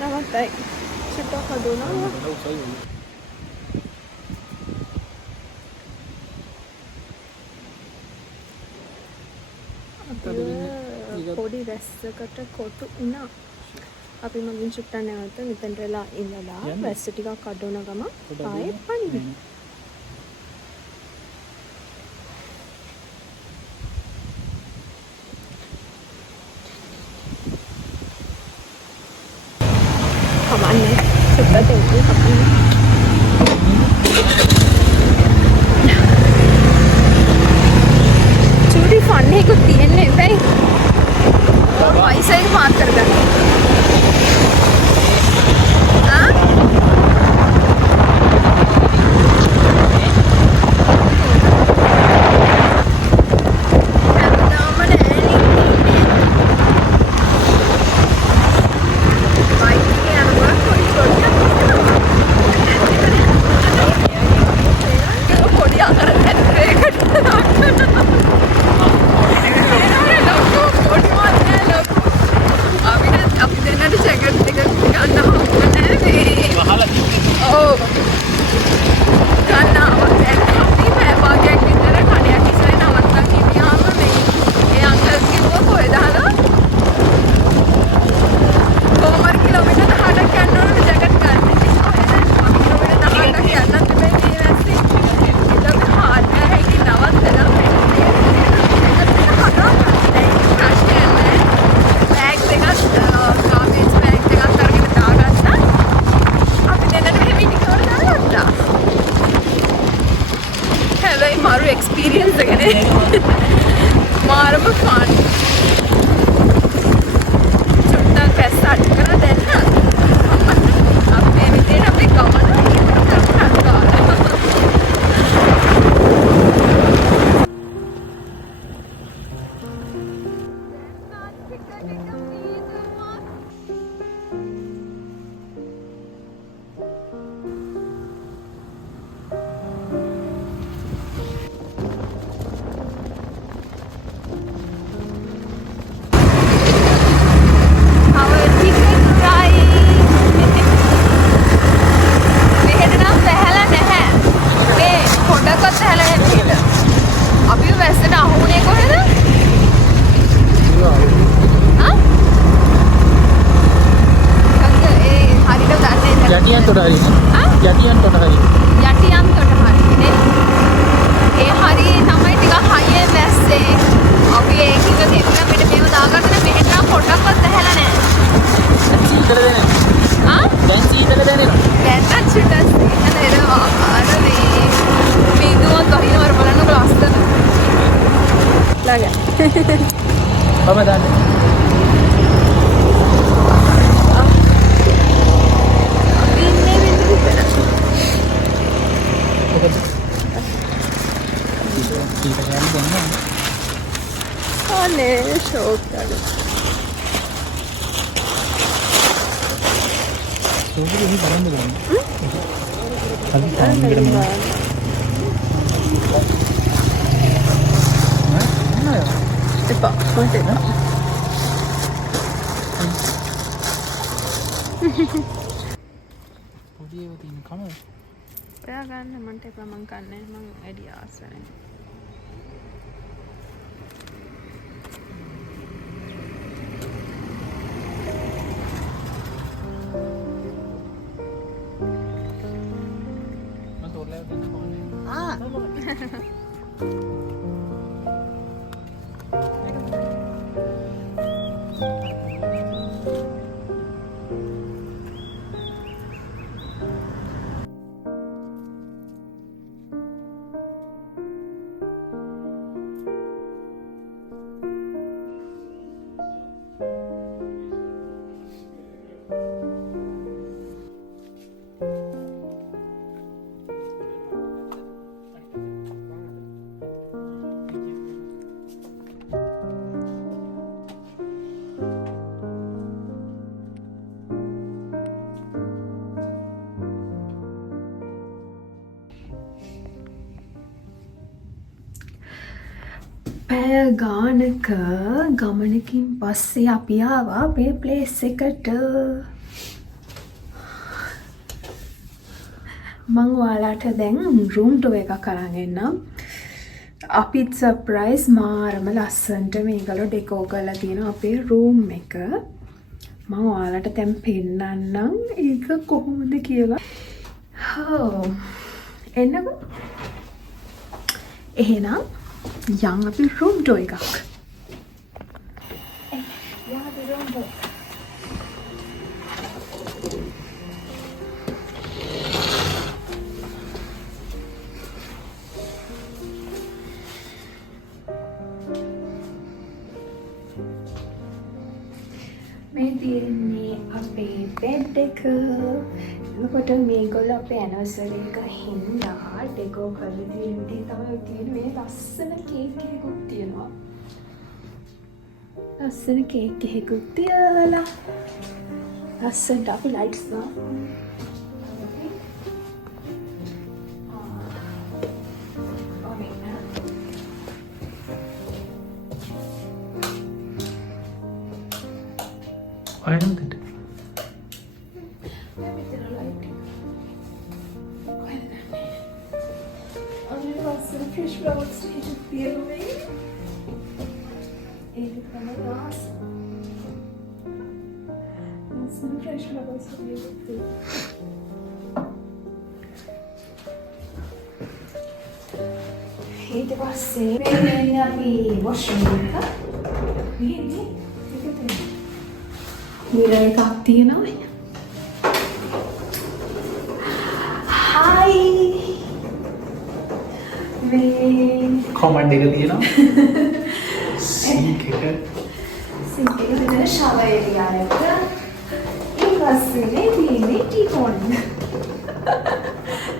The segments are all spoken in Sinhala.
නමස්තයි චුට්ටක් හදුනා පොඩි වැස්සකට කොටු වුණා. අපි මගින් චුට්ටක් නැවත මෙතනට වෙලා ඉඳලා වැස්ස ටිකක් අඩවන ගම ආයේ පනින්න. කමන්නේ චුට්ටක් දෙන්න කපන්න. චූටි ෆන් එකක් තියෙන්නේ බෑ. පයිසෙන් පාත් කරගන්න. තොට හරි. යටියන් තොට හරි. යටියන් තොට හරි. ඒ හරි තමයි ටිකක් හයියෙන් දැස්සේ. අපි ඒකින්ද තිබුණා මෙන්න මේව දාගන්න මෙහෙට නම් පොඩ්ඩක්වත් ඇහැලා නැහැ. සීතල දැනෙනවා. දැන් සීතල දැනෙනවා. දැන් නම් චුට්ටක් සීතල එනවා. අර මේ බිඳුවක් වහිනවර බලන්නකො ලස්සන. ළඟ. මම දන්නේ. අනේ ෂෝක් ගන්න. සෝබුරු හි බලන්න ගන්න. හරි තාමකට මම. එපා මට එපා. පොඩි ඒවා තියෙන කම. ඔයා ගන්න මන්ට එපා මං කන්නේ මං වැඩි ආස නැහැ. පැය ගානක ගමනකින් පස්සේ අපි ආවා මේ ප්ලේස් එකට. මං ඔයාලට දැන් රූම් ටුර් එකක් අරන් එන්නම්. අපිත් සර්ප්‍රයිස් මාරම ලස්සනට මේගොල්ලෝ ඩෙකෝ කරලා තියෙනවා අපේ රූම් එක. මං ඔයාලට දැන් පෙන්නන්නම් ඒක කොහොමද කියලා. එන්නකෝ. එහෙනම් යන් අපි රූම් ටුර් එකක්. මේ තියෙන්නේ අපේ බෙඩ් එක. එතකොට මේගොල්ලෝ අපේ ඇනිවර්සරි එක හින්දා ඩෙකෝ කරලා තියෙන විදිහ තමයි තියෙන්නේ. මේ ලස්සන කේක් එකකුත් තියෙනවා. ලස්සන කේක් එකකුත් තියලා ලස්සනට අපි ලයිට්ස් දානවා. I don't think. Fish flower stage තියෙන්නේ. ඒක තමයි දාස්. ලස්සන fresh flowers තියෙන්නේ. ඊට පස්සේ මේ අපි washroom එක. මේ මිරර් එකක් තියෙනවා. Hi. කොමන්ඩ් එක තියෙනවා. සීක් එක. සීක් එක දෙන ෂවර් ඒරියා එක. ඊට පස්සේ තියෙන්නේ ටීකෝන්.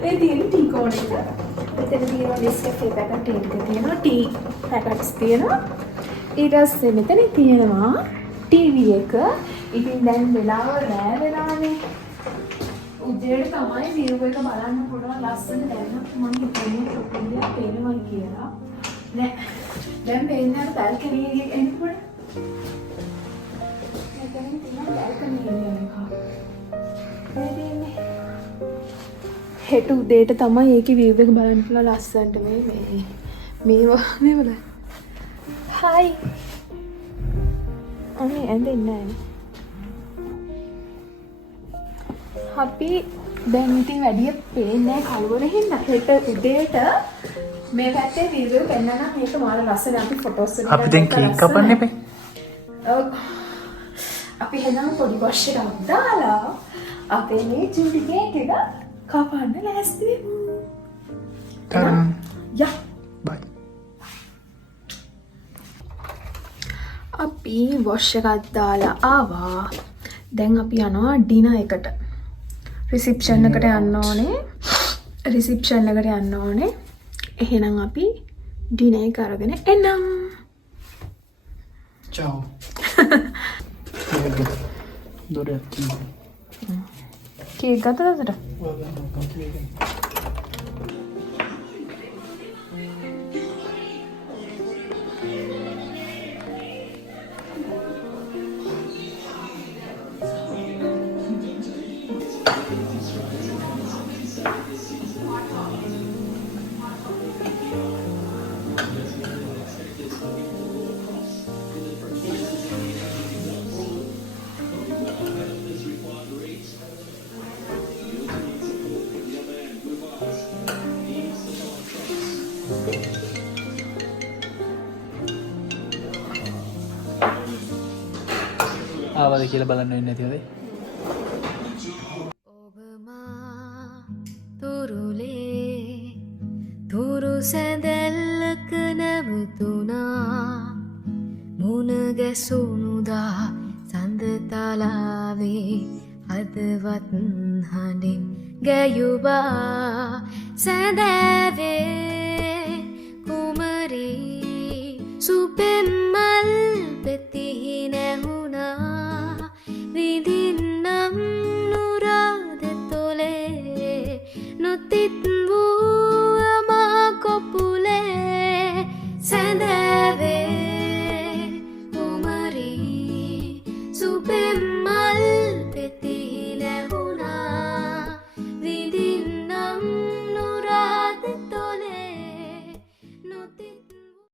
මේ තියෙන්නේ ටීකෝන් එක. මෙතන තියෙනවා නෙස්කැෆේ පැකට් එක තියෙනවා. ටී පැකට්ස් තියෙනවා. ඊට පස්සේ මෙතන තියෙනවා ටීවී එක. ඉතින් දැන් වෙලාව රෑ වෙලානේ. උදේට තමයි view එක බලන්න පුළුවන් ලස්සන දැන් මම හිතන්නේ ඔක්කොලිය පේනවා කියලා. නෑ. දැන් පේන්නේ අර බල්කනි එකේ එනකොට. මෙතන තියෙන බල්කනි එක. හෙට උදේට තමයි ඒකේ view එක බලන්න පුළුවන් ලස්සනට මේ වල. Hi. අනේ ඇඳෙන්නේ නැහැ. අපි දැන් ඉතින් වැඩිය පේන්නේ කලවර හින්දා හෙට උදේට මේ පැත්තේ වීඩියෝ පෙන්නනම් මේක මාර ලස්සන අපි ෆොටෝස් වලින් අපි දැන් කේක් කපන්න එපේ. ඔව්. අපි හෙනම් පොඩි වොෂ් එකක් දාලා අපේ මේ චූටි කේක් එක කපන්න ලෑස්ති වෙමු. ටරන්. යා. බයි. අපි වොෂ් එකක් දාලා ආවා. දැන් අපි යනවා ඩිනර් එකට. රිසෙප්ෂන් එකට යන්න ඕනේ. රිසෙප්ෂන් එකට යන්න ඕනේ. එහෙනම් අපි ඩිනර් එක අරගෙන එන්නම්. Ciao. Dove attivo? කේක් ගත්තද? ආවද කියලා බලන්න වෙන්නේ නැතිවද? ඔබමා තුරුලේ තුරු සැඳැල්ලක නැවතුනා මුණ ගැසුණුදා සඳතලාවේ හදවත් හඬින් ගැයුවා සැඳෑවේ